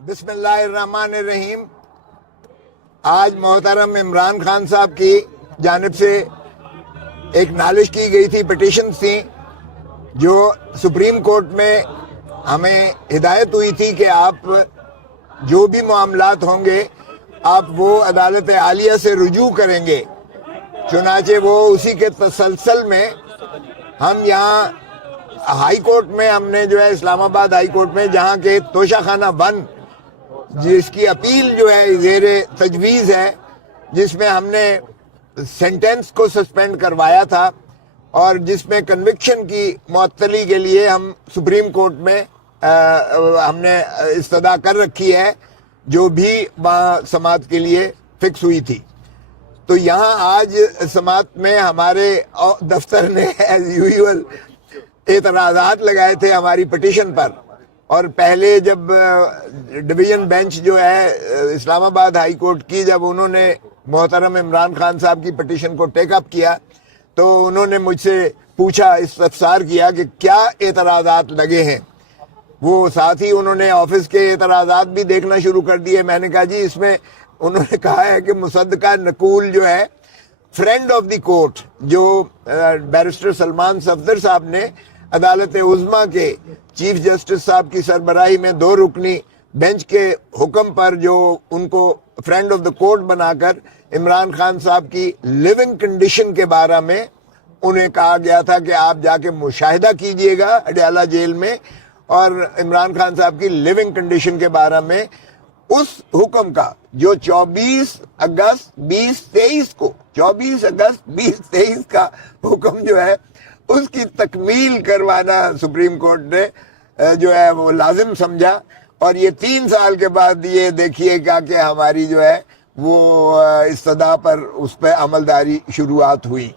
بسم اللہ الرحمن الرحیم. آج محترم عمران خان صاحب کی جانب سے ایک نالش کی گئی تھی، پٹیشنز تھیں جو سپریم کورٹ میں ہمیں ہدایت ہوئی تھی کہ آپ جو بھی معاملات ہوں گے آپ وہ عدالت عالیہ سے رجوع کریں گے. چنانچہ وہ اسی کے تسلسل میں ہم یہاں ہائی کورٹ میں ہم نے جو ہے اسلام آباد ہائی کورٹ میں جہاں کے توشہ خانہ 1 جس کی اپیل جو ہے زیر تجویز ہے، جس میں ہم نے سینٹنس کو سسپینڈ کروایا تھا اور جس میں کنوکشن کی معطلی کے لیے ہم سپریم کورٹ میں ہم نے استدعا کر رکھی ہے، جو بھی وہاں سماعت کے لیے فکس ہوئی تھی. تو یہاں آج سماعت میں ہمارے دفتر نے ایز یوزول اعتراضات لگائے تھے ہماری پٹیشن پر، اور پہلے جب ڈویژن بینچ جو ہے اسلام آباد ہائی کورٹ کی، جب انہوں نے محترم عمران خان صاحب کی پٹیشن کو ٹیک اپ کیا تو انہوں نے مجھ سے پوچھا، استفسار کیا کہ کیا اعتراضات لگے ہیں. وہ ساتھ ہی انہوں نے آفس کے اعتراضات بھی دیکھنا شروع کر دیے. میں نے کہا جی اس میں انہوں نے کہا ہے کہ مصدقہ نقول جو ہے فرینڈ آف دی کورٹ، جو بیرسٹر سلمان صفدر صاحب نے عدالت عظمیٰ کے چیف جسٹس صاحب کی سربراہی میں 2 رکنی بینچ کے حکم پر جو ان کو فرینڈ آف دا کورٹ بنا کر عمران خان صاحب کی لیونگ کنڈیشن کے بارے میں انہیں کہا گیا تھا کہ آپ جا کے مشاہدہ کیجئے گا اڈیالہ جیل میں، اور عمران خان صاحب کی لیونگ کنڈیشن کے بارے میں اس حکم کا جو 24 اگست 2023 کو 24 اگست 2023 کا حکم جو ہے اس کی تکمیل کروانا سپریم کورٹ نے جو ہے وہ لازم سمجھا. اور یہ 3 سال کے بعد یہ دیکھیے گا کہ ہماری جو ہے وہ استدعا پر اس پہ عملداری شروعات ہوئی.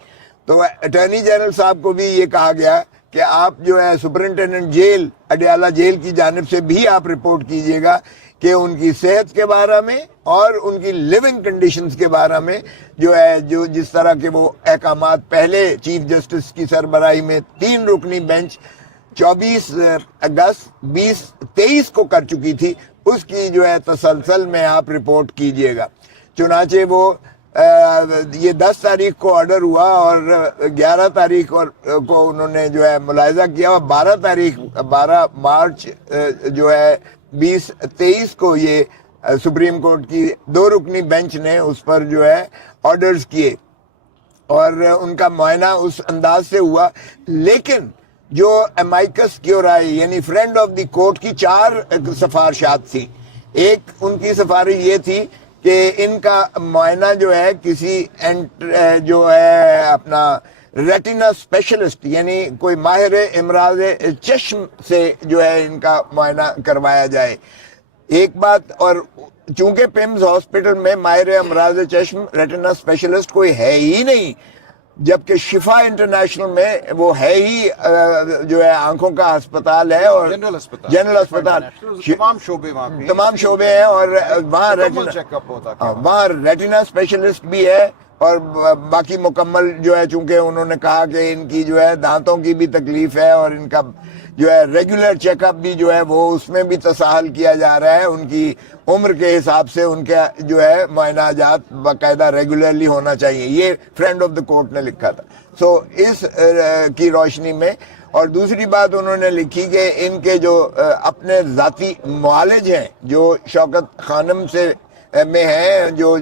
تو اٹارنی جنرل صاحب کو بھی یہ کہا گیا کہ آپ جو ہے سپرنٹینڈنٹ جیل اڈیالہ جیل کی جانب سے بھی آپ رپورٹ کیجئے گا کہ ان کی صحت کے بارے میں اور ان کی لیونگ کنڈیشنز کے بارے میں جو ہے جو جس طرح کے وہ احکامات پہلے چیف جسٹس کی سربراہی میں 3 رکنی بینچ 24 اگست 2023 کو کر چکی تھی، اس کی جو ہے تسلسل میں آپ رپورٹ کیجئے گا. چنانچہ وہ یہ 10 تاریخ کو آرڈر ہوا اور 11 تاریخ کو انہوں نے جو ہے ملاحظہ کیا، اور 12 مارچ جو ہے 2023 کو یہ سپریم کورٹ کی 2 رکنی بینچ نے اس پر جو ہے آرڈرز کیے اور ان کا معائنہ اس انداز سے ہوا. لیکن جو امائکس کیورائی یعنی فرینڈ آف دی کورٹ کی 4 سفارشات تھی. ایک ان کی سفارش یہ تھی کہ ان کا معائنہ جو ہے کسی جو ہے اپنا ریٹینا اسپیشلسٹ یعنی کوئی ماہر امراض چشم سے جو ہے ان کا معائنہ کروایا جائے. ایک بات، اور چونکہ پیمز ہاسپٹل میں ماہر امراض چشم ریٹینا اسپیشلسٹ کوئی ہے ہی نہیں، جبکہ شفا انٹرنیشنل میں وہ ہے ہی جو ہے آنکھوں کا ہسپتال ہے اور جنرل ہسپتال، تمام شعبے ہیں، اور وہاں ریٹینا اسپیشلسٹ بھی ہے، اور باقی مکمل جو ہے چونکہ انہوں نے کہا کہ ان کی جو ہے دانتوں کی بھی تکلیف ہے اور ان کا جو ہے ریگولر چیک اپ بھی جو ہے وہ اس میں بھی تساہل کیا جا رہا ہے. ان کی عمر کے حساب سے ان کا جو ہے معائنہ جات باقاعدہ ریگولرلی ہونا چاہیے، یہ فرینڈ آف دا کورٹ نے لکھا تھا. سو اس کی روشنی میں، اور دوسری بات انہوں نے لکھی کہ ان کے جو اپنے ذاتی معالج ہیں جو شوکت خانم سے میں ہیں، جو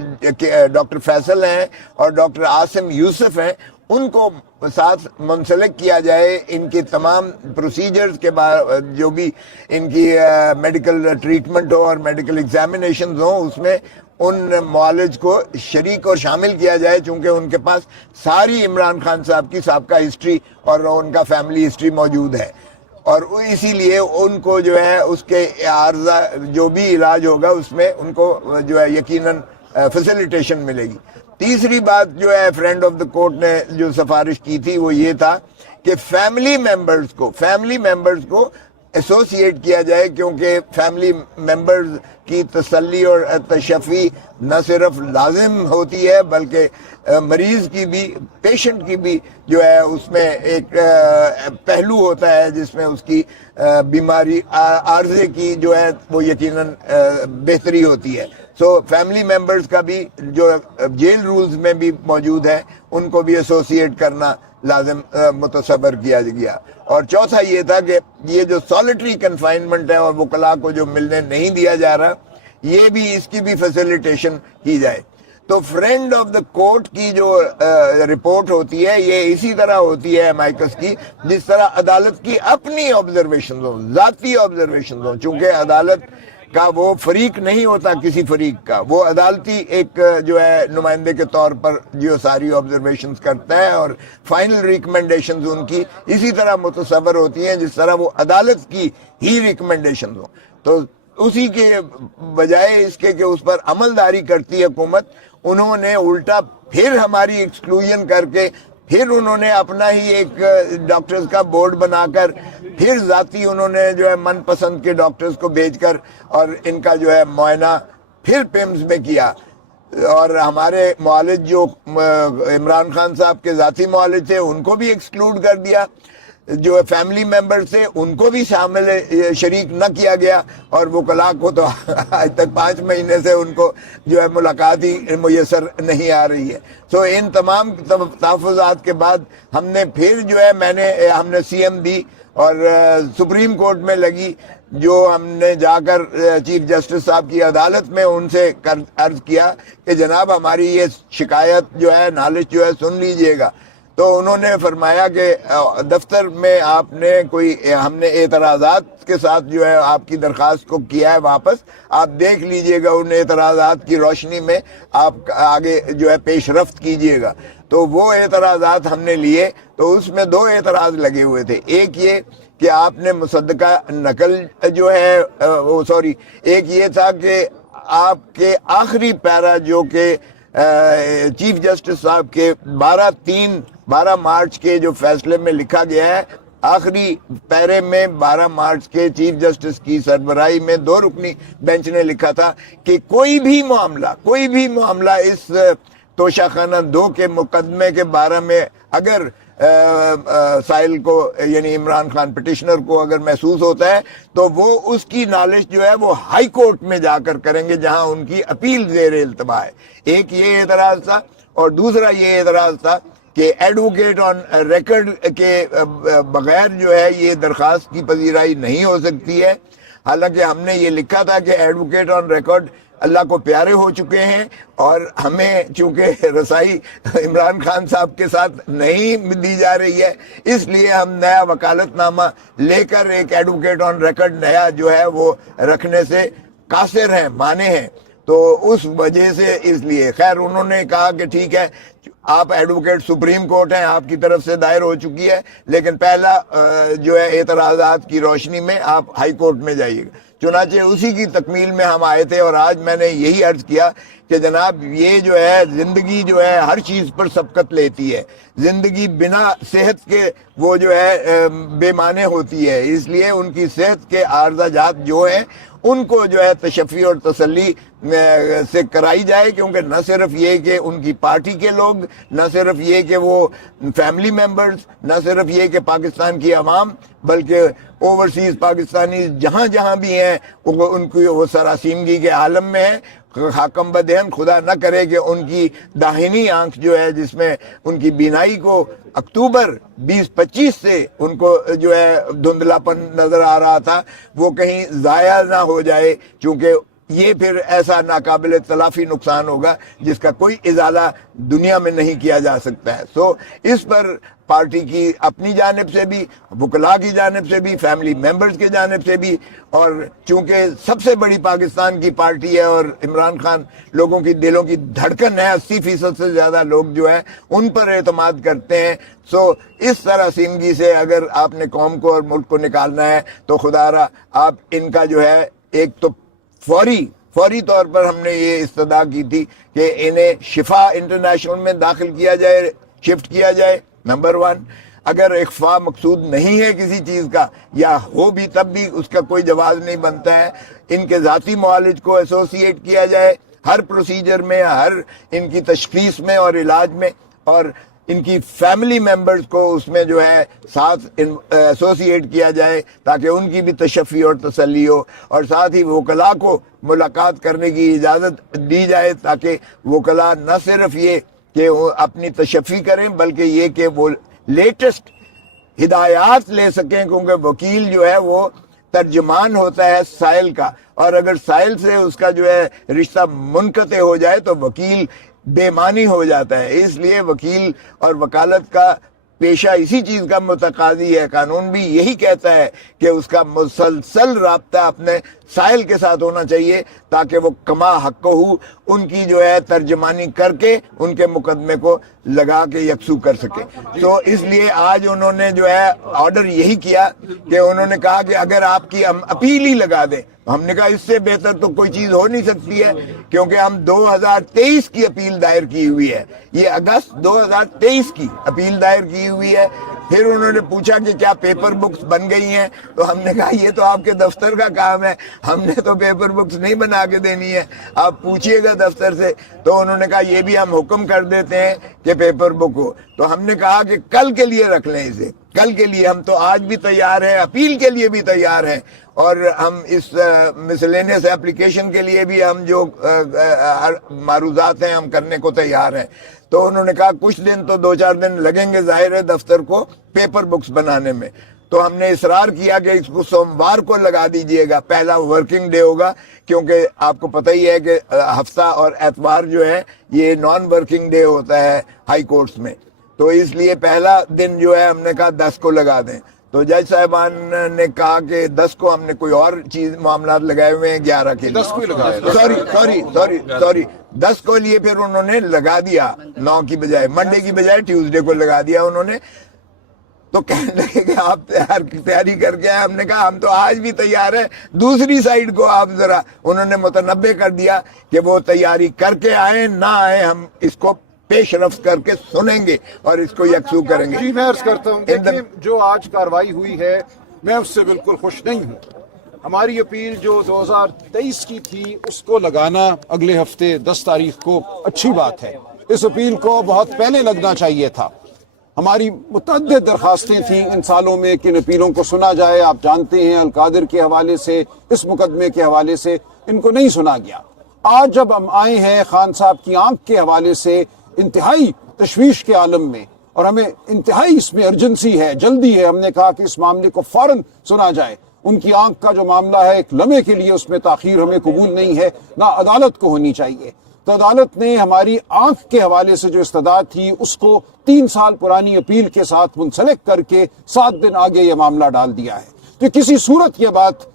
ڈاکٹر فیصل ہیں اور ڈاکٹر عاصم یوسف ہیں، ان کو ساتھ منسلک کیا جائے. ان کے تمام پروسیجرز کے بعد جو بھی ان کی میڈیکل ٹریٹمنٹ ہو اور میڈیکل ایگزامینیشنز ہوں، اس میں ان معالج کو شریک اور شامل کیا جائے، چونکہ ان کے پاس ساری عمران خان صاحب کی سابقہ ہسٹری اور ان کا فیملی ہسٹری موجود ہے، اور اسی لیے ان کو جو ہے اس کے عارضہ جو بھی علاج ہوگا اس میں ان کو جو ہے یقیناً فیسیلیٹیشن ملے گی. تیسری بات جو ہے فرینڈ آف دا کورٹ نے جو سفارش کی تھی وہ یہ تھا کہ فیملی ممبرز کو ایسوسیٹ کیا جائے، کیونکہ فیملی ممبرز کی تسلی اور تشفی نہ صرف لازم ہوتی ہے بلکہ مریض کی بھی، پیشنٹ کی بھی جو ہے اس میں ایک پہلو ہوتا ہے جس میں اس کی بیماری عارضے کی جو ہے وہ یقیناً بہتری ہوتی ہے. سو فیملی ممبرز کا بھی جو جیل رولز میں بھی موجود ہے ان کو بھی ایسوسیٹ کرنا لازم متصور کیا گیا. اور چوتھا یہ تھا کہ یہ جو سالٹری کنفائنمنٹ ہے اور وکلاء کو جو ملنے نہیں دیا جا رہا، یہ بھی اس کی بھی فیسیلیٹیشن کی جائے. تو فرینڈ آف دا کورٹ کی جو رپورٹ ہوتی ہے یہ اسی طرح ہوتی ہے امائکس کی جس طرح عدالت کی اپنی آبزرویشنز ہوں، ذاتی آبزرویشنز ہوں. چونکہ عدالت کا وہ فریق نہیں ہوتا کسی فریق کا، وہ عدالتی ایک جو ہے نمائندے کے طور پر جو ساری آبزرویشنز کرتا ہے اور فائنل ریکمنڈیشنز ان کی اسی طرح متصور ہوتی ہیں جس طرح وہ عدالت کی ہی ریکمنڈیشنز ہوں. تو اسی کے بجائے اس کے کہ اس پر عمل داری کرتی ہے حکومت، انہوں نے الٹا پھر ہماری ایکسکلوژن کر کے پھر انہوں نے اپنا ہی ایک ڈاکٹرز کا بورڈ بنا کر پھر ذاتی انہوں نے جو ہے من پسند کے ڈاکٹرز کو بھیج کر اور ان کا جو ہے معائنہ پھر پیمز میں کیا. اور ہمارے معالج جو عمران خان صاحب کے ذاتی معالج تھے ان کو بھی ایکسکلوڈ کر دیا، جو فیملی ممبر تھے ان کو بھی شامل شریک نہ کیا گیا، اور وکلاء کو تو آج تک 5 مہینے سے ان کو جو ہے ملاقات ہی میسر نہیں آ رہی ہے. سو ان تمام تحفظات کے بعد ہم نے پھر جو ہے ہم نے سی ایم دی اور سپریم کورٹ میں لگی، جو ہم نے جا کر چیف جسٹس صاحب کی عدالت میں ان سے عرض کیا کہ جناب ہماری یہ شکایت جو ہے نالش جو ہے سن لیجئے گا. تو انہوں نے فرمایا کہ دفتر میں آپ نے ہم نے اعتراضات کے ساتھ جو ہے آپ کی درخواست کو کیا ہے واپس، آپ دیکھ لیجئے گا، ان اعتراضات کی روشنی میں آپ آگے جو ہے پیش رفت کیجئے گا. تو وہ اعتراضات ہم نے لیے، تو اس میں 2 اعتراض لگے ہوئے تھے. ایک یہ کہ آپ نے مصدقہ نقل جو ہے ایک یہ تھا کہ آپ کے آخری پیرا جو کہ چیف جسٹس صاحب کے 12 مارچ کے جو فیصلے میں لکھا گیا ہے، آخری پیرے میں 12 مارچ کے چیف جسٹس کی سربراہی میں 2 رکنی بینچ نے لکھا تھا کہ کوئی بھی معاملہ اس توشہ خانہ 2 کے مقدمے کے بارے میں اگر سائل کو یعنی عمران خان پٹیشنر کو اگر محسوس ہوتا ہے تو وہ اس کی نالش جو ہے وہ ہائی کورٹ میں جا کر کریں گے جہاں ان کی اپیل زیر التوا ہے. ایک یہ اعتراض تھا، اور دوسرا یہ اعتراض تھا کہ ایڈوکیٹ آن ریکارڈ کے بغیر جو ہے یہ درخواست کی پذیرائی نہیں ہو سکتی ہے. حالانکہ ہم نے یہ لکھا تھا کہ ایڈوکیٹ آن ریکارڈ اللہ کو پیارے ہو چکے ہیں، اور ہمیں چونکہ رسائی عمران خان صاحب کے ساتھ نہیں دی جا رہی ہے، اس لیے ہم نیا وکالت نامہ لے کر ایک ایڈوکیٹ آن ریکارڈ نیا جو ہے وہ رکھنے سے قاصر ہیں، مانے ہیں. تو اس وجہ سے اس لیے خیر انہوں نے کہا کہ ٹھیک ہے، آپ ایڈوکیٹ سپریم کورٹ ہیں، آپ کی طرف سے دائر ہو چکی ہے، لیکن پہلا جو ہے اعتراضات کی روشنی میں آپ ہائی کورٹ میں جائیے گا. چنانچہ اسی کی تکمیل میں ہم آئے تھے، اور آج میں نے یہی عرض کیا کہ جناب یہ جو ہے زندگی جو ہے ہر چیز پر سبقت لیتی ہے، زندگی بنا صحت کے وہ جو ہے بے معنی ہوتی ہے. اس لیے ان کی صحت کے عارضہ جات جو ہیں ان کو جو ہے تشفی اور تسلی سے کرائی جائے، کیونکہ نہ صرف یہ کہ ان کی پارٹی کے لوگ، نہ صرف یہ کہ وہ فیملی ممبرز، نہ صرف یہ کہ پاکستان کی عوام، بلکہ اوورسیز پاکستانی جہاں بھی ہیں ان کی وہ سراسیمگی کے عالم میں ہیں. حاکم بدین خدا نہ کرے کہ ان کی داہنی آنکھ جو ہے جس میں ان کی بینائی کو اکتوبر 2025 سے ان کو جو ہے دھندلاپن نظر آ رہا تھا، وہ کہیں ضائع نہ ہو جائے، چونکہ یہ پھر ایسا ناقابل تلافی نقصان ہوگا جس کا کوئی ازالہ دنیا میں نہیں کیا جا سکتا ہے. سو اس پر پارٹی کی اپنی جانب سے بھی، وکلاء کی جانب سے بھی، فیملی ممبرز کی جانب سے بھی، اور چونکہ سب سے بڑی پاکستان کی پارٹی ہے اور عمران خان لوگوں کی دلوں کی دھڑکن ہے، 80% سے زیادہ لوگ جو ہیں ان پر اعتماد کرتے ہیں. سو اس طرح سیمگی سے اگر آپ نے قوم کو اور ملک کو نکالنا ہے تو خدا را آپ ان کا جو ہے ایک تو فوری طور پر ہم نے یہ استدعا کی تھی کہ انہیں شفا انٹرنیشنل میں داخل کیا جائے، شفٹ کیا جائے، نمبر 1. اگر اخفاء مقصود نہیں ہے کسی چیز کا یا ہو بھی تب بھی اس کا کوئی جواز نہیں بنتا ہے. ان کے ذاتی معالج کو ایسوسیٹ کیا جائے ہر پروسیجر میں، ہر ان کی تشخیص میں اور علاج میں، اور ان کی فیملی ممبرز کو اس میں جو ہے ساتھ ایسوسیٹ کیا جائے تاکہ ان کی بھی تشفی اور تسلی ہو، اور ساتھ ہی وکلاء کو ملاقات کرنے کی اجازت دی جائے تاکہ وکلاء نہ صرف یہ کہ وہ اپنی تشفی کریں بلکہ یہ کہ وہ لیٹسٹ ہدایات لے سکیں، کیونکہ وکیل جو ہے وہ ترجمان ہوتا ہے سائل کا، اور اگر سائل سے اس کا جو ہے رشتہ منقطع ہو جائے تو وکیل بے معنی ہو جاتا ہے. اس لیے وکیل اور وکالت کا پیشہ اسی چیز کا متقاضی ہے. قانون بھی یہی کہتا ہے کہ اس کا مسلسل رابطہ اپنے سائل کے ساتھ ہونا چاہیے تاکہ وہ کما حق ہو ان کی جو ہے ترجمانی کر کے ان کے مقدمے کو لگا کے یکسو کر سکے. تو اس لیے آج انہوں نے جو ہے آرڈر یہی کیا کہ انہوں نے کہا کہ اگر آپ کی ہم اپیل ہی لگا دیں. ہم نے کہا اس سے بہتر تو کوئی چیز ہو نہیں سکتی ہے، کیونکہ ہم 2023 کی اپیل دائر کی ہوئی ہے، یہ اگست 2023 کی اپیل دائر کی ہوئی ہے. پھر انہوں نے پوچھا کہ کیا پیپر بکس بن گئی ہیں، تو ہم نے کہا یہ تو آپ کے دفتر کا کام ہے، ہم نے تو پیپر بکس نہیں بنا کے دینی ہے، آپ پوچھئے گا دفتر سے. تو انہوں نے کہا یہ بھی ہم حکم کر دیتے ہیں کہ پیپر بک ہو. تو ہم نے کہا کہ کل کے لیے رکھ لیں اسے، کل کے لیے. ہم تو آج بھی تیار ہیں، اپیل کے لیے بھی تیار ہیں، اور ہم اس مسلینس اپلیکیشن کے لیے بھی ہم جو معروضات ہیں ہم کرنے کو تیار ہیں. تو انہوں نے کہا کچھ دن تو 2-4 دن لگیں گے ظاہر ہے دفتر کو پیپر بکس بنانے میں. تو ہم نے اصرار کیا کہ اس کو سوموار کو لگا دیجئے گا، پہلا ورکنگ ڈے ہوگا، کیونکہ آپ کو پتہ ہی ہے کہ ہفتہ اور اتوار جو ہے یہ نان ورکنگ ڈے ہوتا ہے ہائی کورٹس میں. تو اس لیے پہلا دن جو ہے ہم نے کہا 10 کو لگا دیں. تو جج صاحبان نے کہا کہ 10 کو ہم نے کوئی اور چیز معاملات لگائے ہوئے ہیں 11 کے لیے. 10 کو ہی لگایا. سوری 10 کو لیے پھر انہوں نے لگا دیا 9 کی بجائے، منڈے کی بجائے ٹیوزڈے کو لگا دیا انہوں نے. تو کہنے لگے کہ آپ تیاری کر کے آئے. ہم نے کہا ہم تو آج بھی تیار ہیں، دوسری سائیڈ کو آپ ذرا. انہوں نے متنبع کر دیا کہ وہ تیاری کر کے آئیں نہ آئیں، ہم اس کو پیش رفت کر کے سنیں گے اور اس کو یکسو کریں گے. جی میں عرض کرتا ہوں کہ جو آج کاروائی ہوئی ہے میں اس سے بالکل خوش نہیں ہوں. ہماری اپیل جو 2023 کی تھی اس کو لگانا اگلے ہفتے 10 تاریخ کو اچھی بات ہے. اس اپیل کو بہت پہلے لگنا چاہیے تھا. ہماری متعدد درخواستیں تھیں ان سالوں میں کہ ان اپیلوں کو سنا جائے. آپ جانتے ہیں القادر کے حوالے سے، اس مقدمے کے حوالے سے ان کو نہیں سنا گیا. آج جب ہم آئے ہیں خان صاحب کی آنکھ کے حوالے سے انتہائی تشویش کے عالم میں، اور ہمیں انتہائی اس میں ارجنسی ہے، جلدی ہے، ہم نے کہا کہ اس معاملے کو فوراً سنا جائے. ان کی آنکھ کا جو معاملہ ہے ایک لمحے کے لیے اس میں تاخیر ہمیں قبول نہیں ہے، نہ عدالت کو ہونی چاہیے. تو عدالت نے ہماری آنکھ کے حوالے سے جو استدعا تھی اس کو 3 سال پرانی اپیل کے ساتھ منسلک کر کے 7 دن آگے یہ معاملہ ڈال دیا ہے. تو کسی صورت یہ بات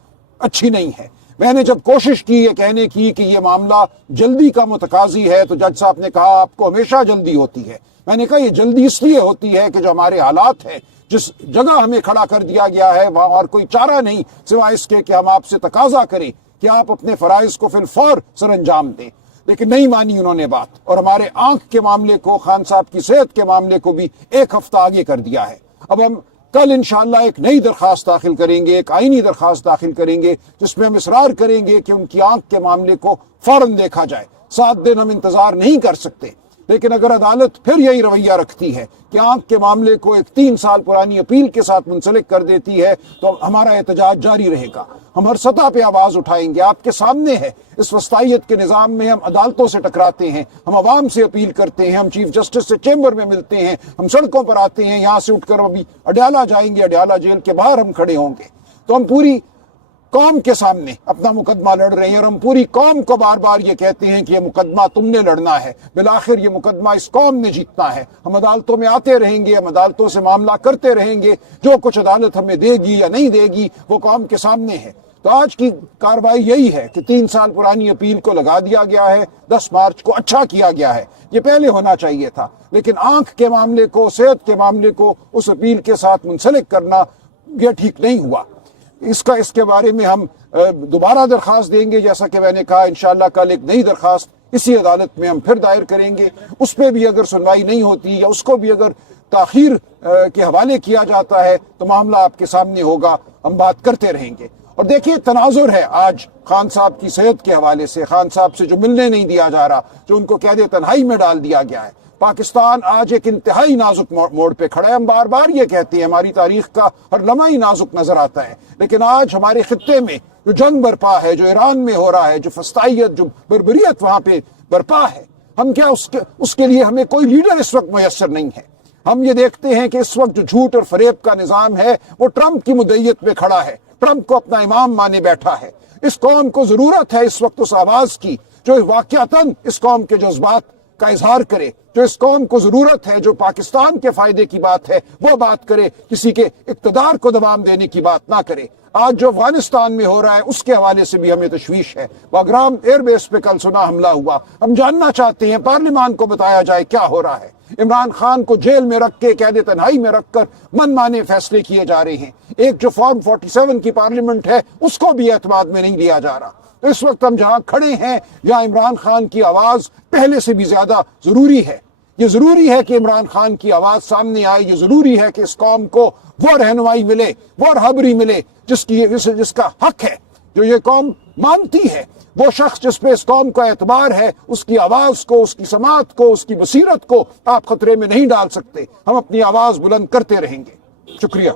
اچھی نہیں ہے. میں نے جب کوشش کی یہ کہنے کی کہ یہ معاملہ جلدی کا متقاضی ہے تو جج صاحب نے کہا آپ کو ہمیشہ جلدی ہوتی ہے. میں نے کہا یہ جلدی اس لیے ہوتی ہے کہ جو ہمارے حالات ہیں، جس جگہ ہمیں کھڑا کر دیا گیا ہے وہاں اور کوئی چارہ نہیں سوائے اس کے کہ ہم آپ سے تقاضا کریں کہ آپ اپنے فرائض کو فی الفور سر انجام دیں. لیکن نہیں مانی انہوں نے بات، اور ہمارے آنکھ کے معاملے کو، خان صاحب کی صحت کے معاملے کو بھی 1 ہفتہ آگے کر دیا ہے. اب ہم کل انشاءاللہ ایک نئی درخواست داخل کریں گے، ایک آئینی درخواست داخل کریں گے جس میں ہم اصرار کریں گے کہ ان کی آنکھ کے معاملے کو فوراً دیکھا جائے. 7 دن ہم انتظار نہیں کر سکتے. لیکن اگر عدالت پھر یہی رویہ رکھتی ہے کہ آنکھ کے معاملے کو ایک 3 سال پرانی اپیل کے ساتھ منسلک کر دیتی ہے تو ہمارا احتجاج جاری رہے گا. ہم ہر سطح پہ آواز اٹھائیں گے. آپ کے سامنے ہے اس وسطائیت کے نظام میں ہم عدالتوں سے ٹکراتے ہیں، ہم عوام سے اپیل کرتے ہیں، ہم چیف جسٹس سے چیمبر میں ملتے ہیں، ہم سڑکوں پر آتے ہیں، یہاں سے اٹھ کر ابھی اڈیالہ جائیں گے، اڈیالہ جیل کے باہر ہم کھڑے ہوں گے. تو ہم پوری قوم کے سامنے اپنا مقدمہ لڑ رہے ہیں، اور ہم پوری قوم کو بار بار یہ کہتے ہیں کہ یہ مقدمہ تم نے لڑنا ہے، بالآخر یہ مقدمہ اس قوم نے جیتنا ہے. ہم عدالتوں میں آتے رہیں گے، ہم عدالتوں سے معاملہ کرتے رہیں گے، جو کچھ عدالت ہمیں دے گی یا نہیں دے گی وہ قوم کے سامنے ہے. تو آج کی کارروائی یہی ہے کہ 3 سال پرانی اپیل کو لگا دیا گیا ہے، 10 مارچ کو اچھا کیا گیا ہے. یہ پہلے ہونا چاہیے تھا، لیکن آنکھ کے معاملے کو، صحت کے معاملے کو اس اپیل کے ساتھ منسلک کرنا یہ ٹھیک نہیں ہوا. اس کے بارے میں ہم دوبارہ درخواست دیں گے، جیسا کہ میں نے کہا انشاءاللہ کل ایک نئی درخواست اسی عدالت میں ہم پھر دائر کریں گے. اس پہ بھی اگر سنوائی نہیں ہوتی یا اس کو بھی اگر تاخیر کے حوالے کیا جاتا ہے تو معاملہ آپ کے سامنے ہوگا، ہم بات کرتے رہیں گے۔ اور دیکھیے تناظر ہے آج خان صاحب کی صحت کے حوالے سے، خان صاحب سے جو ملنے نہیں دیا جا رہا، جو ان کو قید تنہائی میں ڈال دیا گیا ہے۔ پاکستان آج ایک انتہائی نازک موڑ پہ کھڑا ہے۔ ہم بار بار یہ کہتے ہیں ہماری تاریخ کا ہر لمحہ ہی نازک نظر آتا ہے، لیکن آج ہمارے خطے میں جو جنگ برپا ہے، جو ایران میں ہو رہا ہے، جو فسطائیت، جو بربریت وہاں پہ برپا ہے، ہم کیا اس کے لیے ہمیں کوئی لیڈر اس وقت میسر نہیں ہے۔ ہم یہ دیکھتے ہیں کہ اس وقت جو جھوٹ اور فریب کا نظام ہے وہ ٹرمپ کی مدعیت میں کھڑا ہے، ٹرمپ کو اپنا امام مانے بیٹھا ہے۔ اس قوم کو ضرورت ہے اس وقت اس آواز کی جو واقعتاً اس قوم کے جذبات کا اظہار کرے، جو اس قوم کو ضرورت ہے جو پاکستان کے فائدے کی بات ہے وہ بات کرے، کسی کے اقتدار کو دوام دینے کی بات نہ کرے۔ آج جو افغانستان میں ہو رہا ہے اس کے حوالے سے بھی ہمیں تشویش ہے۔ واگرام ایئر بیس پہ کل سنا حملہ ہوا، ہم جاننا چاہتے ہیں، پارلیمان کو بتایا جائے کیا ہو رہا ہے۔ عمران خان کو جیل میں رکھ کے قید تنہائی میں رکھ کر من مانے فیصلے کیے جا رہے ہیں۔ ایک جو فارم 47 کی پارلیمنٹ ہے اس کو بھی اعتماد میں نہیں لیا جا رہا۔ تو اس وقت ہم جہاں کھڑے ہیں جہاں عمران خان کی آواز پہلے سے بھی زیادہ ضروری ہے۔ یہ ضروری ہے کہ عمران خان کی آواز سامنے آئے، یہ ضروری ہے کہ اس قوم کو وہ رہنمائی ملے، وہ رہبری ملے جس کا حق ہے، جو یہ قوم مانتی ہے۔ وہ شخص جس پہ اس قوم کا اعتبار ہے، اس کی آواز کو، اس کی سماعت کو، اس کی بصیرت کو آپ خطرے میں نہیں ڈال سکتے۔ ہم اپنی آواز بلند کرتے رہیں گے۔ شکریہ۔